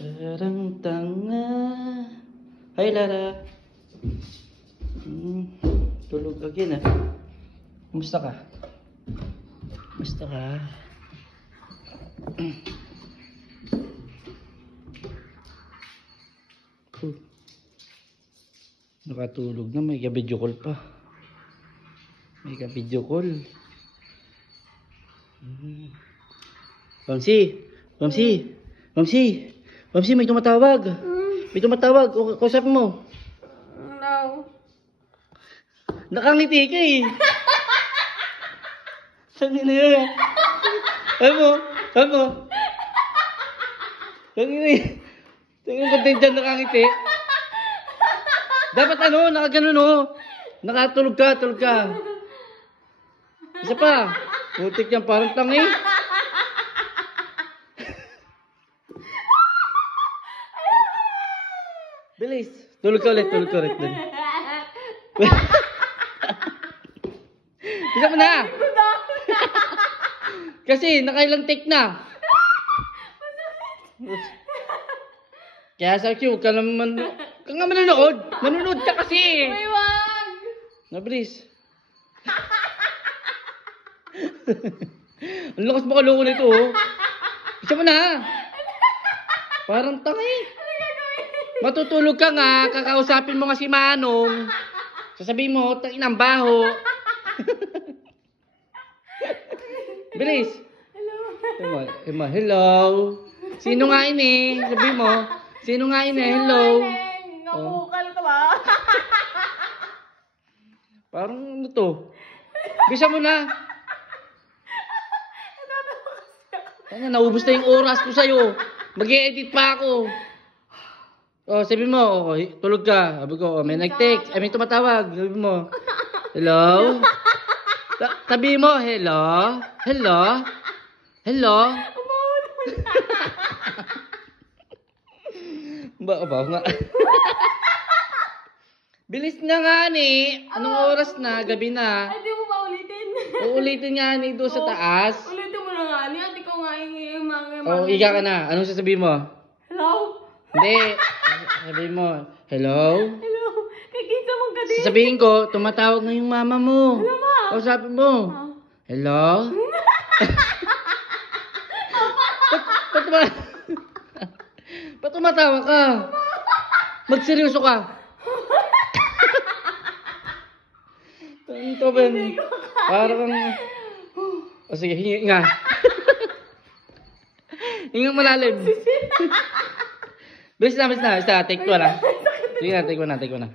Parang tanga. Hi, Lara. Tulog again, ah. Kumusta ka? Kumusta ka? Nakatulog na. May ka-video call pa. May ka-video call. Mamsi! Mamsi! Mamsi! Mamsi, may tumatawag. May tumatawag. O, kausapin mo. No. Nakangiti ka eh. Saan yun yun? Alam mo? Alam mo? Saan yun eh? Tingin ko din dyan nakangiti. Dapat ano, nakaganon oh. Nakatulog ka, tulog ka. Isa pa. Putik yan, parang tangi. Bilis. Tulog ka ulit, tulog ka ulit. Isa pa na. Kasi nakailang take na. Kaya sa Q, ka naman manonood. Manonood ka kasi. May wag. Nabilis. Ang lakas makaloko nito oh. Isa mo na. Parang tangi. Matutulog ka nga, kakausapin mo nga si Manong. Sasabihin mo, tangin ang baho. Bilis. Hello. Emma, hello. Sino nga ini? Sabihin mo. Sino nga ini? Hello. Nakukal ka ba? Parang ano to? Bisa mo na. Ano, naubos na yung oras ko sa'yo. Mag-i-edit pa ako. Oh, sabi mo, oh, tulog ka. Sabi ko, oh, may nag-text. May tumatawag. Sabi mo, hello? Sabi mo, hello? Hello? Hello? Ba nga. Bilis na nga ni. Anong oras na? Gabi na. Ay, di mo ba ulitin? Uulitin nga ni doon sa taas. Ulitin mo na nga niya. Di ko nga Oh, iga ka na. Anong sasabihin mo? Hello? Hindi. Sabihin mo, hello? Hello? Kikita mong ka din. Sasabihin ko, tumatawag na yung mama mo. Hello, ma. O, sabi mo, hello? Ba't tumatawa ka? Magseryoso ka. Ito ba? Parang... O sige, hinga. Hinga malalim. Bilis na. Take 2 lang. Sige na, take 1 na.